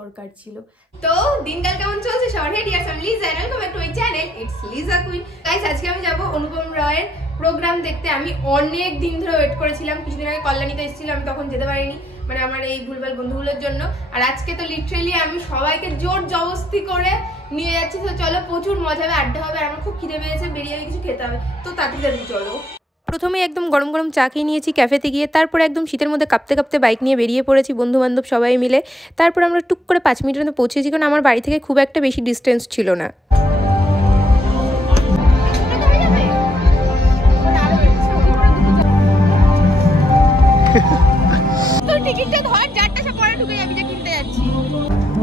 দরকার ছিল। তো দিনকাল কেমন চলছে সবার? হেড ইয়ার সাম Liza and welcome back to my channel, it's Liza Queen. Guys, আজকে আমি যাব অনুপম রয়ের প্রোগ্রাম দেখতে। আমি অনেক দিন ধরে ওয়েট করেছিলাম। কিছুদিন আগে কল্যাণীতে এসেছিলাম, আমি তখন যেতে পারিনি, মানে আমার এই ভুলভাল বন্ধুগুলোর জন্য। আর আজকে তো লিটারালি আমি সবাইকে জোর জবরদস্তি করে নিয়ে যাচ্ছি। তো চলো, প্রচুর মজা হবে, আড্ডা হবে। আর আমার খুব খিদে পেয়েছে, বেরিয়ে কিছু খেতে হবে। তো তাড়াতাড়ি চলো। প্রথমে একদম গরম গরম চা খেয়ে নিয়েছি ক্যাফেতে গিয়ে। তারপরে একদম শীতের মধ্যে কাঁপতে কাঁপতে বাইক নিয়ে বেরিয়ে পড়েছি বন্ধু বান্ধব সবাই মিলে। তারপর আমরা টুক করে 5 মিনিটের মধ্যে পৌঁছেছি, কারণ আমার বাড়ি থেকে খুব একটা বেশি ডিস্টেন্স ছিল না।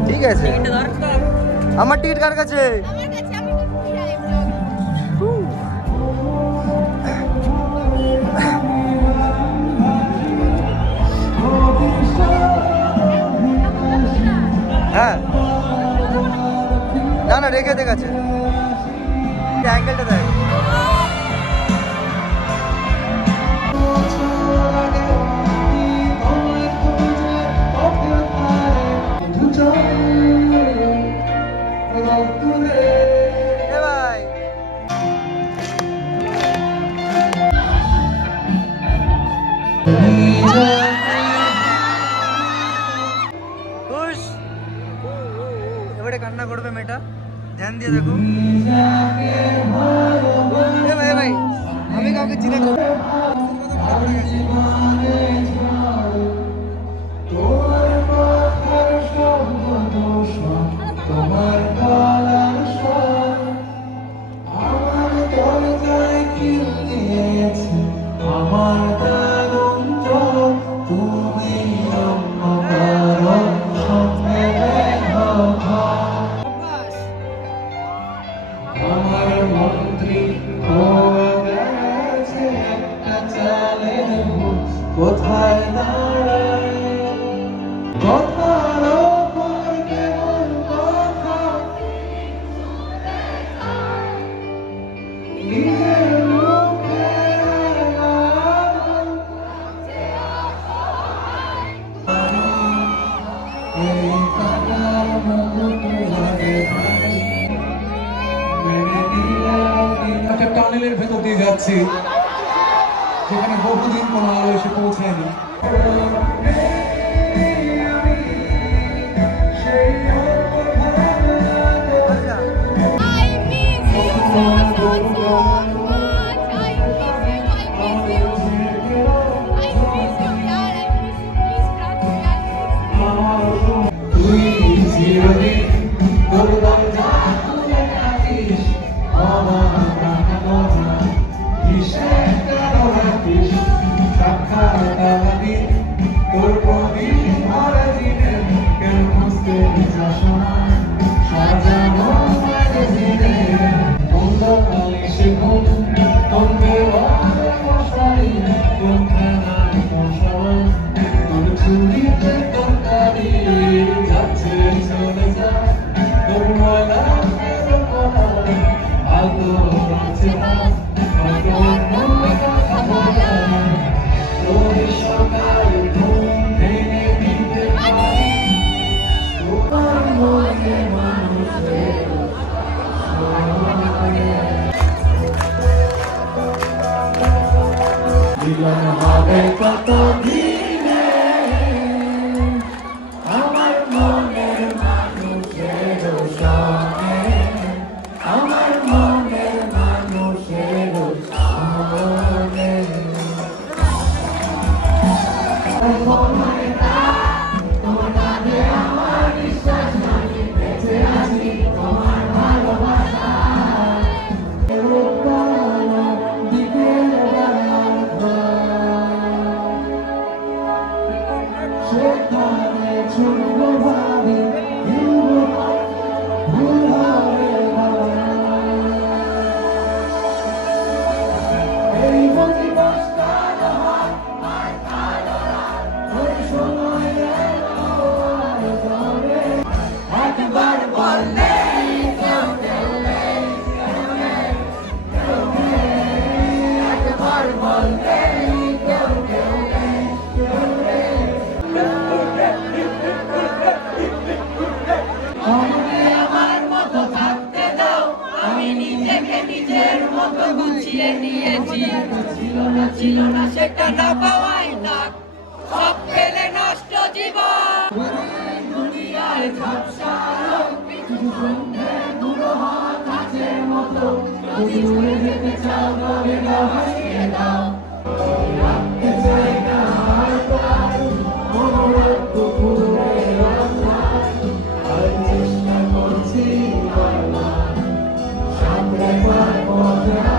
ঠিক আছে, আমার টিকিট কার কাছে? হ্যাঁ, না না, রেখে দেখাচ্ছে অ্যাঙ্গেলটা দেখ। কান্না করবে মেয়েটা, ধ্যান দিয়ে দেখো। ভাই ভাই, আমি কাউকে চিনে না। কোথায় দাঁড়ায় কথার ওপর কেমন কথা, নিজের মুখে একটা টানেলের ভেতর দিয়ে যাচ্ছি, যেখানে বহুদিন কোনো আলো এসে পৌঁছায়নি। আমার মনের মানুষের সঙ্গে, আমার মনের মানুষের সঙ্গে আমার বিশ্বাস আমি বেঁচে আছি তোমার ভালোবাসা। নিজের মতো গুছিয়ে নিয়েছি ছিল না সেটা না পাওয়াই থাক সব ফেলে নষ্ট জীবন দুনিয়ায় ঝাপসা শুধু সন্ধ্যের বুড়ো হাত আছে মতো যদি উড়ে যেতে চাও তবে গা ভাসিয়ে দাও রাখতে চাই না আর প্রাণ মনোরথ পুরে আর চেষ্টা করছি বারবার সামনে পারবো না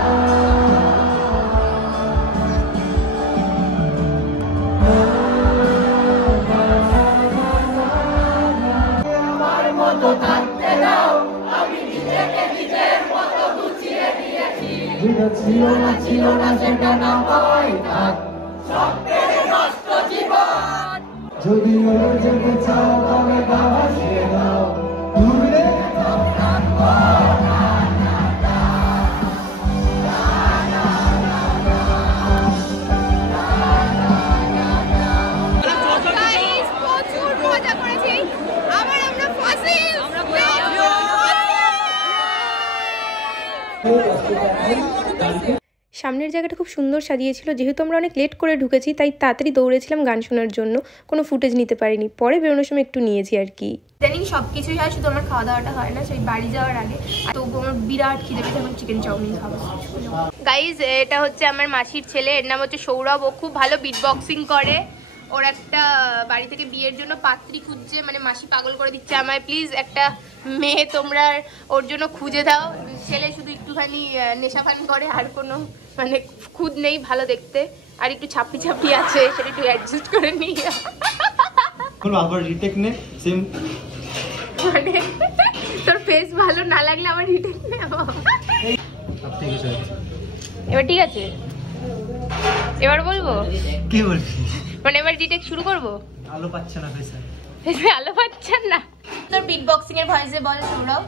আমার মতো থাকতে দাও আমি নিজেকে নিজের মতো গুছিয়ে নিয়েছি ছিল না সেটা না পাওয়াই থাক সব ফেলে নষ্ট জীবন যদি উড়ে যেতে চাও তবে গা ভাসিয়ে দাও উড়ে Guys, প্রচুর মজা করেছি। আবার আমরা ফসিল। সামনের জায়গাটা খুব সুন্দর সাজিয়েছিল, যেহেতু আমরা অনেক লেট করে ঢুকেছি তাই তাড়াতাড়ি দৌড়েছিলাম গান শোনার জন্য, কোনো ফুটেজ নিতে পারিনি, পরে বেরোনোর সময় একটু নিয়েছি আর কি। জানি সব কিছুই হয়, শুধু আমার খাওয়া দাওয়াটা হয় না, সেই বাড়ি যাওয়ার আগে। তো আমার বিরাট খিদে পেয়েছে, এখন চিকেন চাউমিন খাবো। গাইজ, এটা হচ্ছে আমার মাসির ছেলে, এর নাম হচ্ছে সৌরভ। ও খুব ভালো বিট বক্সিং করে। ওর একটা বাড়ি থেকে বিয়ের জন্য পাত্রী খুঁজছে, মানে মাসি পাগল করে দিচ্ছে আমায়, প্লিজ একটা মেয়ে তোমরা ওর জন্য খুঁজে দাও। ছেলে শুধু একটুখানি নেশাপানি করে, আর কোনো মানে খুদ নেই, ভালো দেখতে, আর একটু ছাপড়ি ছাপড়ি আছে, সেটা একটু অ্যাডজাস্ট করে নিই। আবার রিটেক নে সেম, মানে তোর ফেস ভালো না লাগলে আমার রিটেক নেব। এবার ঠিক আছে, এবার বলবো কি বলছিস? মানে এবার রিটেক শুরু করবো। আলো পাচ্ছে না ফেসে, ফেসে আলো পাচ্ছেন না। তোর বিট বক্সিং এর ভয়েসে বল সৌরভ।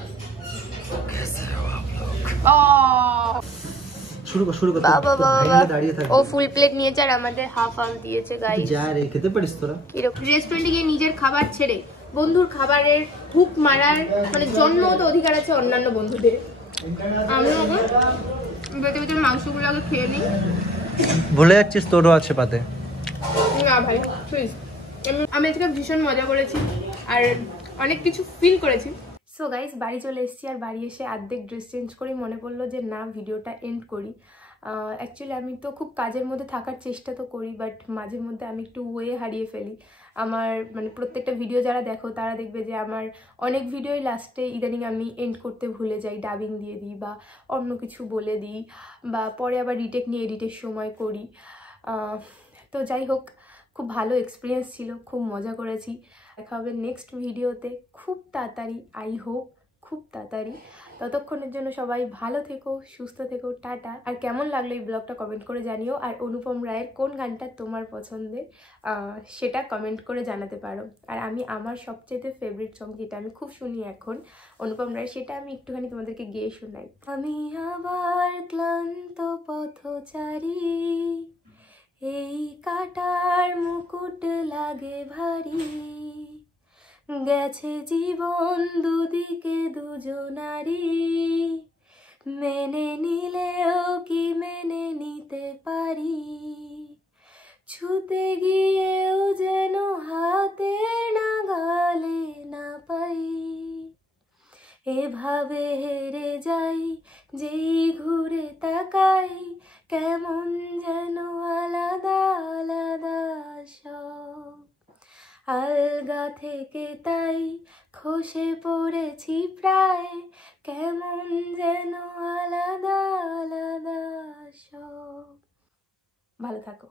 শুরু কর বাবা দাঁড়িয়ে থাক। ও ফুল প্লেট নিয়েছে আর আমাদের হাফ দিয়েছে গাইস। যা রে খেতে পারিস তোরা? এরকম রেস্টুরেন্টে গিয়ে নিজের খাবার ছেড়ে বন্ধুর খাবারের হুক মারার মানে জন্মগত অধিকার আছে অন্যান্য বন্ধুদের। আমরা বেটে বেটে মাংসগুলো আগে খেয়ে নিই। ভুলে যাচ্ছিস তোরও আছে পাতে। না ভাই প্লিজ, আমি আজকে ভীষণ মজা করেছি আর অনেক কিছু ফিল করেছি। সো গাইস, বাড়ি চলে এসেছি, আর বাড়ি এসে অর্ধেক ড্রেস চেঞ্জ করেই মনে পড়লো যে না, ভিডিওটা এন্ড করি। অ্যাকচুয়ালি আমি তো খুব কাজের মধ্যে থাকার চেষ্টা তো করি, বাট মাঝে মধ্যে আমি একটু ওয়ে হারিয়ে ফেলি। আমার মানে প্রত্যেকটা ভিডিও যারা দেখো তারা দেখবে যে আমার অনেক ভিডিওই লাস্টে ইদানিং আমি এন্ড করতে ভুলে যাই, ডাবিং দিয়ে দিই বা অন্য কিছু বলে দিই, বা পরে আবার রিটেক নিয়ে এডিটের সময় করি। তো যাই হোক, খুব ভালো এক্সপিরিয়েন্স ছিল, খুব মজা করেছি। দেখা হবে নেক্সট ভিডিওতে খুব তাড়াতাড়ি, আই হোপ খুব তাড়াতাড়ি। ততক্ষণের জন্য সবাই ভালো থেকো, সুস্থ থেকো, টাটা। আর কেমন লাগলো এই ব্লগটা কমেন্ট করে জানিও, আর অনুপম রায়ের কোন গানটা তোমার পছন্দের সেটা কমেন্ট করে জানাতে পারো। আর আমি আমার সবচেয়ে ফেভারিট সং, যেটা আমি খুব শুনি এখন অনুপম রায়ের, সেটা আমি একটুখানি তোমাদেরকে গেয়ে শোনাই। আমি আবার ক্লান্ত পথচারী, এই কাটার মুকুট লাগে ভারী, গেছে জীবন দুদিকে দুজনারি, মেনে নিলেও কি মেনে নিতে পারি, ছুতে গিয়েও যেন হাতে নাগালে না পাই, এভাবে হেরে যাই যেই ঘুরে তাকাই, কেমন যেন আলাদা আলাদা সব, আলগা থেকে তাই খসে পড়েছি প্রায়, কেমন যেন আলাদা আলাদা সব। ভালো থাকো।